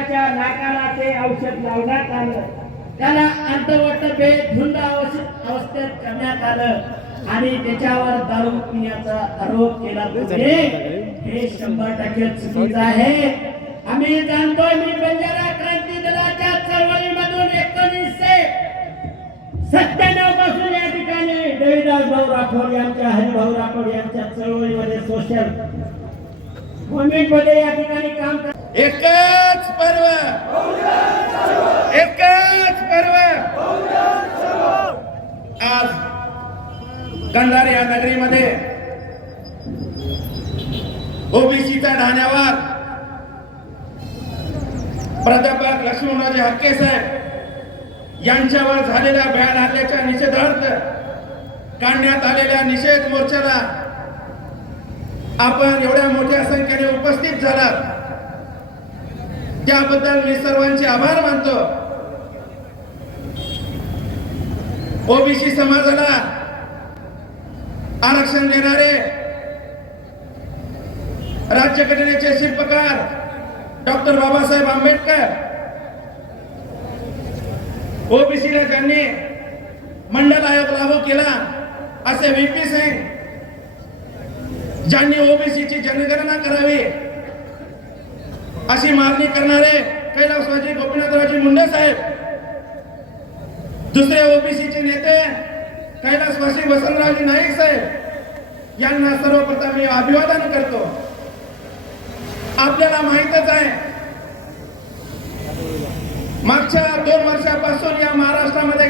त्याला ते औषध लावण्यात आलं. त्याला बेधुंद अवस्थ- अवस्थेत करण्यात आलं. आणि त्याच्यावर दारू पिण्याचा आरोप केला म्हणजे हे शंभर टक्के चुकीचं आहे. आम्ही जाणतोय मी बंजारा क्रांती दलाच्या चळवळीमधून एकोणीसशे सत्त्याण्णवपासून या ठिकाणी देवीदास भाऊ राठोड यांच्या हरिभाऊ राठोड यांच्या चळवळीमध्ये सोशलमध्ये या ठिकाणी काम कर एकच पर्व. एकच पर्व. आज कंधार या नगरीमध्ये ओबीसीचा ढाण्यावर प्राध्यापक लक्ष्मणराजे हक्के साहेब यांच्यावर झालेल्या बॅन हल्ल्याच्या निषेधार्थ काढण्यात आलेल्या निषेध मोर्चाला आपण एवढ्या मोठ्या संख्येने उपस्थित झालात. त्याबद्दल मी सर्वांचे आभार मानतो. ओबीसी समाजाला आरक्षण देणारे राज्यघटनेचे शिल्पकार डॉक्टर बाबासाहेब आंबेडकर ओबीसीला त्यांनी मंडल आयोग लागू केला असे व्ही सिंग ज्यांनी ओबीसीची जनगणना करावी अशी मागणी करणारे कैलासवाजी गोपीनाथरावजी मुंडे साहेब. दुसरे ओबीसीचे नेते कैलासवासी वसंतरावजी नाईक साहेब. यांना सर्वप्रथम मी अभिवादन करतो. आपल्याला माहितच आहे मागच्या दोन वर्षापासून या महाराष्ट्रामध्ये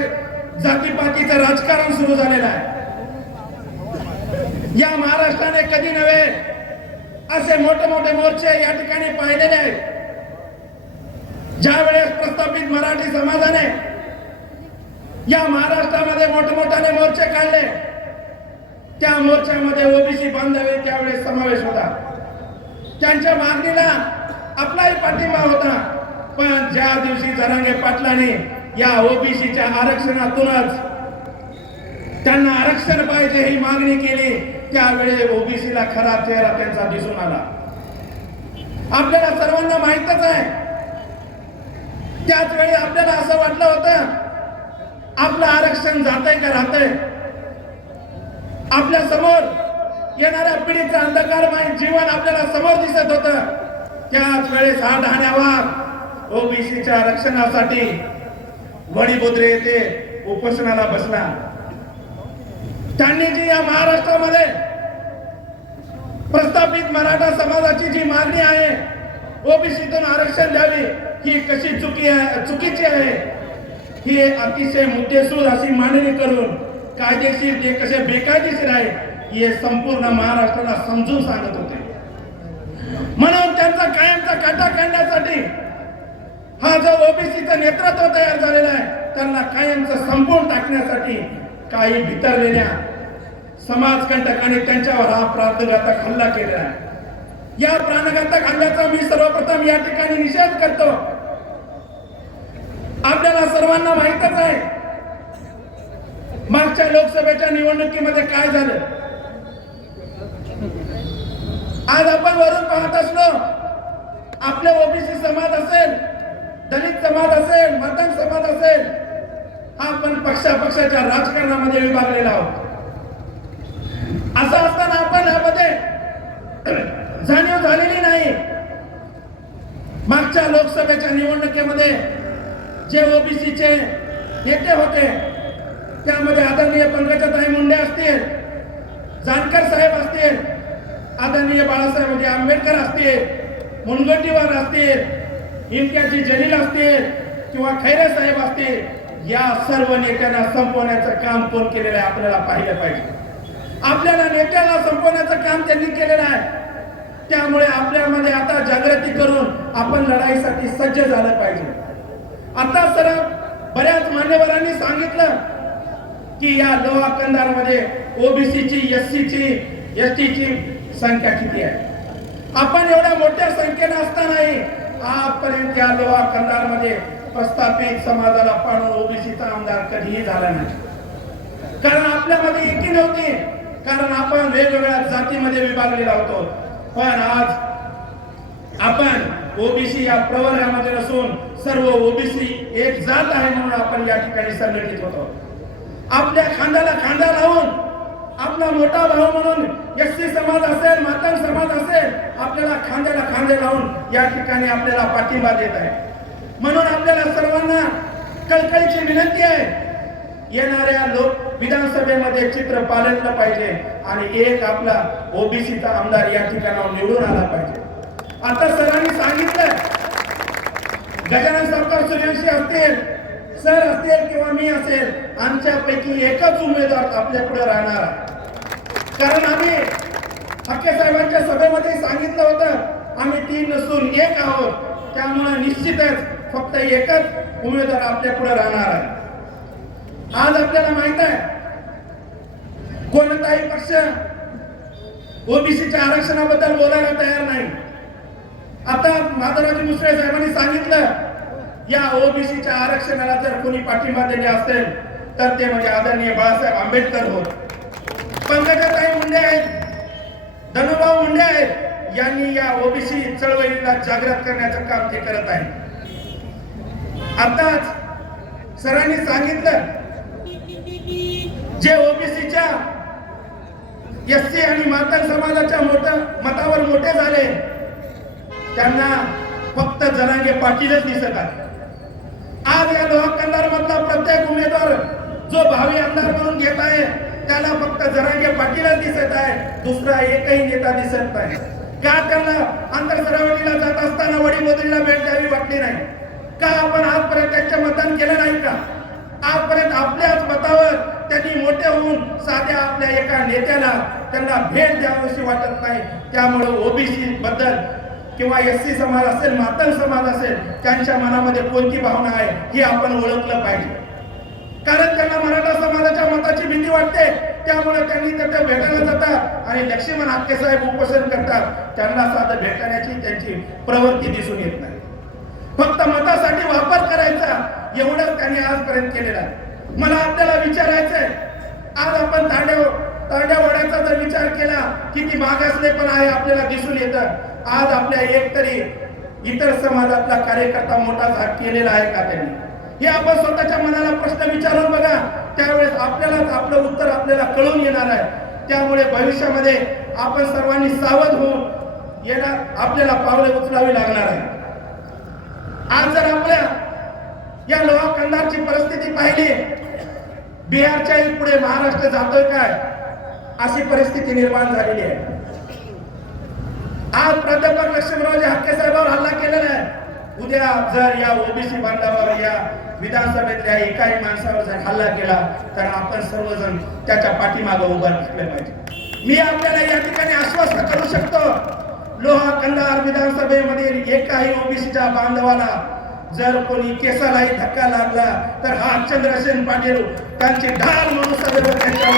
जातीपातीचं राजकारण सुरू झालेलं आहे. या महाराष्ट्राने कधी नव्हे असे मोठे मोठे मोर्चे या ठिकाणी पाहिलेले आहेत. ज्या वेळेस प्रस्थापित मराठी समाजाने या महाराष्ट्रामध्ये मोठमोठ्याने मोर्चे काढले त्या मोर्चामध्ये ओबीसी बांधवे त्यावेळेस समावेश होता. त्यांच्या मागणीला आपलाही पाठिंबा होता पण ज्या दिवशी जरांगे पाटलाने या ओबीसीच्या आरक्षणातूनच त्यांना आरक्षण पाहिजे ही मागणी केली त्यावेळी ओबीसीला खरा चेहरा त्यांचा दिसून आला. आपल्याला सर्वांना माहितच आहे. त्याच वेळी आपल्याला असं वाटलं होत आपलं आरक्षण जात का राहतय? आपल्यासमोर येणाऱ्या पिढीचं अंधकारमय जीवन आपल्याला समोर दिसत होत. त्याच वेळेस हा ढाण्यावर ओबीसीच्या आरक्षणासाठी वडीबुद्रे येथे उपोषणाला बसला. त्यांनी जी या महाराष्ट्रामध्ये प्रस्थापित मराठा समाजाची जी मागणी आहे ओबीसीतून आरक्षण द्यावी ही कशी चुकी आहे चुकीची आहे ही अतिशय मुद्देसूद अशी मांडणी करून कायदेशीर जे कसे बेकायदेशीर आहे हे संपूर्ण महाराष्ट्राला समजून सांगत होते. म्हणून त्यांचा कायमचा काटा काढण्यासाठी हा जो ओबीसीचं नेतृत्व तयार झालेला आहे त्यांना कायमचं संपवून टाकण्यासाठी काही भितरलेल्या समाजकंटकाने त्यांच्यावर हा प्राणघातक हल्ला केलेला आहे. या प्राणघातक हल्ल्याचा मी सर्वप्रथम या ठिकाणी निषेध करतो. आपल्याला सर्वांना माहितच आहे मागच्या लोकसभेच्या निवडणुकीमध्ये काय झालं? आज आपण वरून पाहत असलो आपल्या ओबीसी समाज असेल दलित समाज असेल मतंग समाज असेल आपण पक्षापक्षाच्या राजकारणामध्ये विभागलेला आहोत. असं असताना आपण यामध्ये जाणीव झालेली नाही. मागच्या लोकसभेच्या निवडणुकीमध्ये जे ओबीसीचे नेते होते त्यामध्ये आदरणीय पंकजाताई मुंडे असतील जानकर साहेब असतील आदरणीय बाळासाहेब म्हणजे आंबेडकर असतील मुनगंटीवार असतील इमक्याची जलील असतील किंवा खैरे साहेब असतील या सर्व नेत्यांना संपवण्याचं काम कोण केलेलं आहे आपल्याला पाहिलं पाहिजे. आपल्याला नेत्याला संपवण्याचं काम त्यांनी केलेलं आहे. त्यामुळे आपल्यामध्ये आता जागृती करून आपण लढाईसाठी सज्ज झालं पाहिजे. आता सर बऱ्याच मान्यवरांनी सांगितलं की या लोहा कंधारमध्ये ओबीसीची एससीची एसटीची संख्या किती आहे? आपण एवढ्या मोठ्या संख्येने असतानाही आजपर्यंत या लोहा कंधारमध्ये प्रस्थापित समाजाला पाडून ओबीसीचा आमदार कधीही झाला नाही. कारण आपल्यामध्ये एकी नव्हती. कारण आपण वेगवेगळ्या जातीमध्ये विभागलेला होतो. पण आज आपण ओबीसी या प्रवर्गामध्ये नसून सर्व ओबीसी एक जात आहे म्हणून आपण या ठिकाणी संघटित होतो. आपल्या खांद्याला खांदा लावून आपला मोठा भाऊ म्हणून एससी समाज असेल मातंग समाज असेल आपल्याला खांद्याला खांदे लावून या ठिकाणी आपल्याला पाठिंबा देत आहे. म्हणून आपल्याला सर्वांना कळकळीची विनंती आहे. येणाऱ्या लोक विधानसभेमध्ये चित्र पालटलं पाहिजे आणि एक आपला ओबीसीचा आमदार या ठिकाणावर निवडून आला पाहिजे. आता सरांनी सांगितलं गजानन सरकार सूर्यवंशी असतील सर असतील किंवा मी असेल आमच्यापैकी एकच उमेदवार आपल्या पुढे राहणार कारण आम्ही हक्के साहेबांच्या सभेमध्ये सांगितलं होतं आम्ही तीन नसून एक आहोत. त्यामुळे निश्चितच फक्त एकच उमेदवार आपल्या पुढे राहणार आहे. आज आपल्याला माहीत आहे कोणताही पक्ष ओबीसीच्या आरक्षणाबद्दल बोलायला तयार नाही. आता माधवराज मुसळे साहेबांनी सांगितलं या ओबीसीच्या आरक्षणाला जर कोणी पाठिंबा दिले असेल तर ते म्हणजे आदरणीय बाळासाहेब आंबेडकर होत. पंकजाताई मुंडे आहेत धनुभाऊ मुंडे आहेत यांनी या ओबीसी चळवळीला जागृत करण्याचं काम ते करत आहे आताच सरांनी सांगितलं जे ओबीसीच्या एस सी आणि मातंग समाजाच्या मोठ मतावर मोठे झाले त्यांना फक्त जनांगे पाटीलच दिसत आहे आज या लोहकंदार मधला प्रत्येक उमेदवार जो भावी आमदार म्हणून घेत आहे त्याला फक्त जरांगे पाटीलच दिसत आहे दुसरा एकही नेता दिसत नाही. का त्यांना आंतरसरावणीला जात असताना वडील भेट द्यावी वाटली नाही? का आपण आजपर्यंत त्यांच्या मतदान केलं नाही का? आजपर्यंत आपल्याच मतावर त्यांनी मोठे होऊन साध्या आपल्या एका नेत्याला त्यांना भेट द्यावीशी वाटत नाही. त्यामुळे ओबीसी बद्दल किंवा एस सी समाज असेल मातंग समाज असेल त्यांच्या मनामध्ये कोणती भावना आहे ही आपण ओळखलं पाहिजे. कारण त्यांना मराठा समाजाच्या मताची भीती वाटते. त्यामुळे त्यांनी तिथे भेटायला जातात आणि लक्ष्मण हाके साहेब उपोषण करतात. त्यांना साधं भेटण्याची त्यांची प्रवृत्ती दिसून येत नाही. फक्त मतासाठी वापर करायचा एवढंच त्यांनी आजपर्यंत केलेला आहे. मला आपल्याला विचारायचंय आज आपण तांड्या तांड्या वड्याचा जर विचार केला किती मागासले पण आहे आपल्याला दिसून येतं. आज आपल्या एक तरी इतर समाजातला कार्यकर्ता मोठा झा- केलेला आहे का त्यांनी? हे आपण स्वतःच्या मनाला प्रश्न विचारून बघा. त्यावेळेस आपल्यालाच आपलं उत्तर आपल्याला कळून येणार आहे. त्यामुळे भविष्यामध्ये आपण सर्वांनी सावध होऊन येणार आपल्याला पावले उचलावी लागणार आहे आज जर आपल्या या लोहा कंधारची परिस्थिती पाहिली बिहारच्या पुढे महाराष्ट्र जातोय काय अशी परिस्थिती निर्माण झालेली आहे. आज प्राध्यापक लक्ष्मीरावजी हक्के साहेबांवर हल्ला केलेला आहे. उद्या जर या ओबीसी बांधवावर या विधानसभेतल्या एकाही माणसावर जर हल्ला केला तर आपण सर्वजण त्याच्या पाठीमागं उभं राखले पाहिजे. मी आपल्याला या ठिकाणी आश्वस्त करू शकतो लोहा कंधार विधानसभेमधील एकाही ओबीसीच्या बांधवाला जर कोणी केसालाही धक्का लागला तर हा चंद्रसेन पाटील त्यांची ढाल म्हणून सभेवर त्यांच्या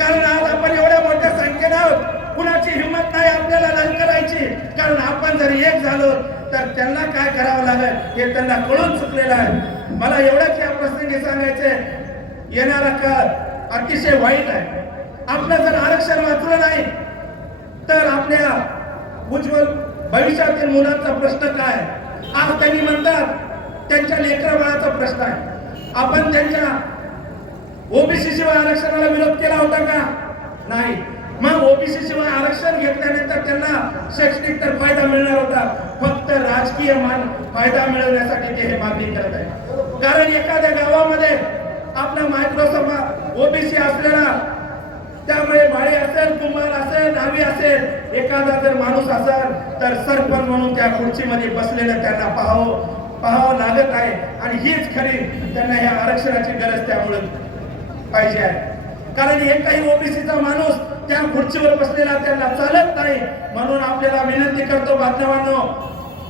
कारण आज आपण एवढ्या मोठ्या संख्येनं आहोत. कुणाची हिंमत नाही आपल्याला लढ करायची कारण आपण जर एक झालो तर त्यांना काय करावं लागेल हे त्यांना कळून चुकलेलं आहे. मला एवढंच या प्रसंगी सांगायचंय. येणारा काळ अतिशय वाईट आहे. आपलं जर आरक्षण वाचलं नाही तर आपल्या उज्ज्वल भविष्यातील मुलांचा प्रश्न काय? आज त्यांनी म्हणतात त्यांच्या लेकरबाळाचा प्रश्न आहे. आपण त्यांच्या ओबीसी शिवाय आरक्षणाला विरोध केला होता का? नाही. मग ओबीसी शिवाय आरक्षण घेतल्यानंतर त्यांना शैक्षणिक तर फायदा मिळणार होता. फक्त राजकीय मान फायदा मिळवण्यासाठी ते हे मागणी करत आहे कारण एखाद्या गावामध्ये आपला मायक्रोसोफा ओबीसी असलेला त्यामुळे माळी असेल कुंभार असेल नावी असेल एखादा जर माणूस असेल तर सरपंच म्हणून त्या खुर्चीमध्ये बसलेलं त्यांना पाहावं पाहावं लागत आहे. आणि हीच खरी त्यांना या आरक्षणाची गरज त्यामुळे पाहिजे आहे. कारण एकही ओबीसीचा माणूस त्या खुर्चीवर बसलेला त्यांना चालत नाही. म्हणून आपल्याला विनंती करतो बांधवांनो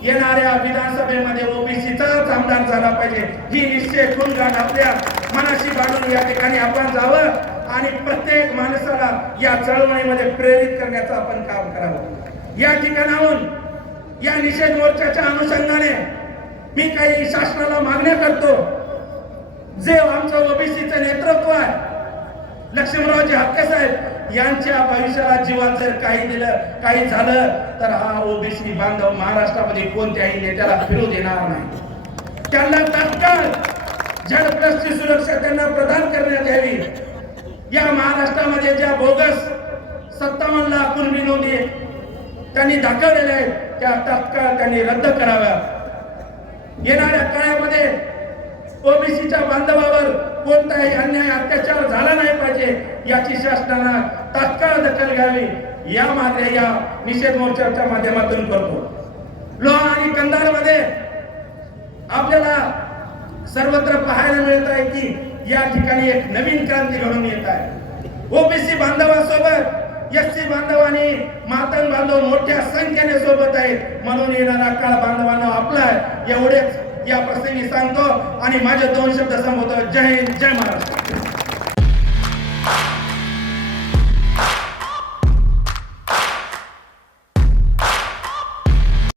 येणाऱ्या विधानसभेमध्ये ओबीसीचाच आमदार झाला पाहिजे. ही निश्चय गुणगान आपल्या मनाशी बांधून या ठिकाणी आपण जावं. आणि प्रत्येक माणसाला या चळवळीमध्ये प्रेरित करण्याचं आपण काम करावं. या ठिकाणाहून या निषेध मोर्चाच्या अनुषंगाने मी काही शासनाला मागण्या करतो. जे आमचं ओबीसीचं नेतृत्व आहे लक्ष्मणरावजी हक्के साहेब यांच्या भविष्याला जीवन जर काही दिलं काही झालं तर हा ओबीसी बांधव महाराष्ट्रामध्ये कोणत्याही नेत्याला फिरू देणार नाही. त्यांना तात्काळ जलप्रस्ती सुरक्षा त्यांना प्रदान करण्यात यावी. या महाराष्ट्रामध्ये ज्या बोगस सत्तावन्न लाख कुणबी नोंदी त्यांनी दाखवलेल्या आहेत त्या तात्काळ त्यांनी रद्द कराव्या. येणाऱ्या काळामध्ये ओबीसीच्या बांधवावर कोणताही अन्याय अत्याचार झाला नाही पाहिजे याची शासनानं तात्काळ दखल घ्यावी या मागे या निषेध मोर्चाच्या माध्यमातून करतो. लोहा आणि कंधारमध्ये आपल्याला सर्वत्र पाहायला मिळत आहे की या ठिकाणी एक नवीन क्रांती घडून येत आहे. ओबीसी बांधवासोबत एस सी बांधवाने मातंग बांधव मोठ्या संख्येने सोबत आहेत. म्हणून येणारा काळ बांधवांना आपला आहे. एवढेच. या प्रसंगी सांगतो आणि माझे दोन शब्द संबोधतो जय हिंद जय महाराष्ट्र.